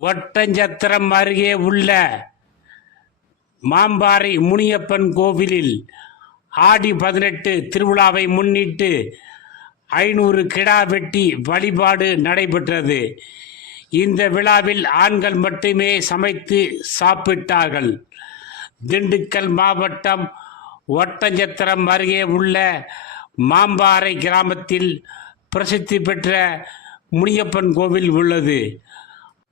ஒட்டஞ்சத்திரம் அருகே உள்ள மாம்பாறை முனியப்பன் கோவிலில் ஆடி 18 திருவிழாவை முன்னிட்டு 500 கிடா வெட்டி வழிபாடு நடைபெற்றது. இந்த விழாவில் ஆண்கள் மட்டுமே சமைத்து சாப்பிட்டார்கள். திண்டுக்கல் மாவட்டம் ஒட்டஞ்சத்திரம் அருகே உள்ள மாம்பாறை கிராமத்தில் பிரசித்தி பெற்ற முனியப்பன் கோவில் உள்ளது.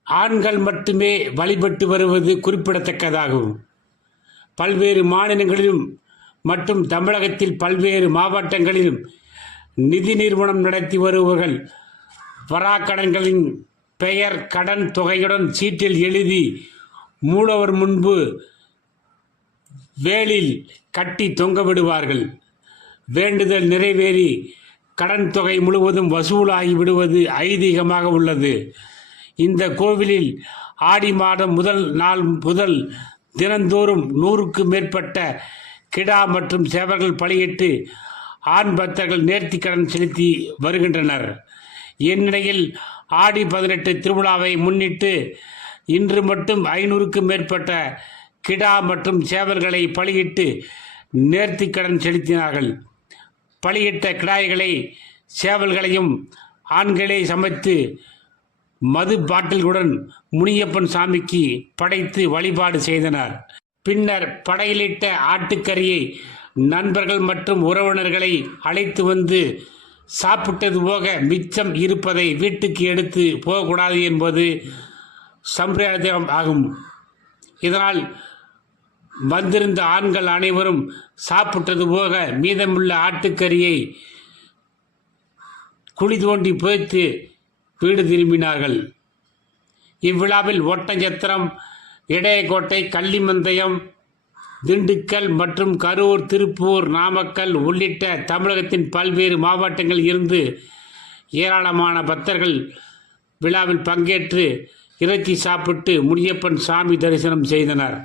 ஆண்கள் மட்டுமே வழிபட்டு வருவது குறிப்பிடத்தக்கதாகும். பல்வேறு மாநிலங்களிலும் மற்றும் தமிழகத்தில் பல்வேறு மாவட்டங்களிலும் நிதி நிறுவனம் நடத்தி வருபவர்கள் வராக்கடன்களின் பெயர் கடன் தொகையுடன் சீட்டில் எழுதி மூலவர் முன்பு வேலில் கட்டி தொங்க விடுவார்கள். வேண்டுதல் நிறைவேறி கடன் தொகை முழுவதும் வசூலாகி விடுவது ஐதீகமாக உள்ளது. இந்த கோவிலில் ஆடி மாதம் முதல் நாள் முதல் தினந்தோறும் 100க்கு மேற்பட்ட கிடா மற்றும் சேவல்கள் பலியிட்டு ஆண் பக்தர்கள் நேர்த்திக்கடன் செலுத்தி வருகின்றனர். இந்நிலையில் ஆடி 18 திருவிழாவை முன்னிட்டு இன்று மட்டும் 500க்கு மேற்பட்ட கிடா மற்றும் சேவல்களை பலியிட்டு நேர்த்திக்கடன் செலுத்தினார்கள். பலியிட்ட கிடாய்களை சேவல்களையும் ஆண்களே சமைத்து மது பாட்டில்களுடன் முனியப்பன் சாமிக்கு படைத்து வழிபாடு செய்தனர். பின்னர் படையிலிட்ட ஆட்டுக்கறியை நண்பர்கள் மற்றும் உறவினர்களை அழைத்து வந்து சாப்பிட்டது போக மிச்சம் இருப்பதை வீட்டுக்கு எடுத்து போகக்கூடாது என்பது சம்பிரதாயம் ஆகும். இதனால் வந்திருந்த ஆண்கள் அனைவரும் சாப்பிட்டது போக மீதமுள்ள ஆட்டுக்கறியை குழி தோண்டி புதைத்து வீடு திரும்பினார்கள். இவ்விழாவில் ஒட்டஞ்சத்திரம், இடையக்கோட்டை, கள்ளிமந்தயம், திண்டுக்கல் மற்றும் கரூர், திருப்பூர், நாமக்கல் உள்ளிட்ட தமிழகத்தின் பல்வேறு மாவட்டங்களில் இருந்து ஏராளமான பக்தர்கள் விழாவில் பங்கேற்று இறைச்சி சாப்பிட்டு முனியப்பன் சாமி தரிசனம் செய்தனர்.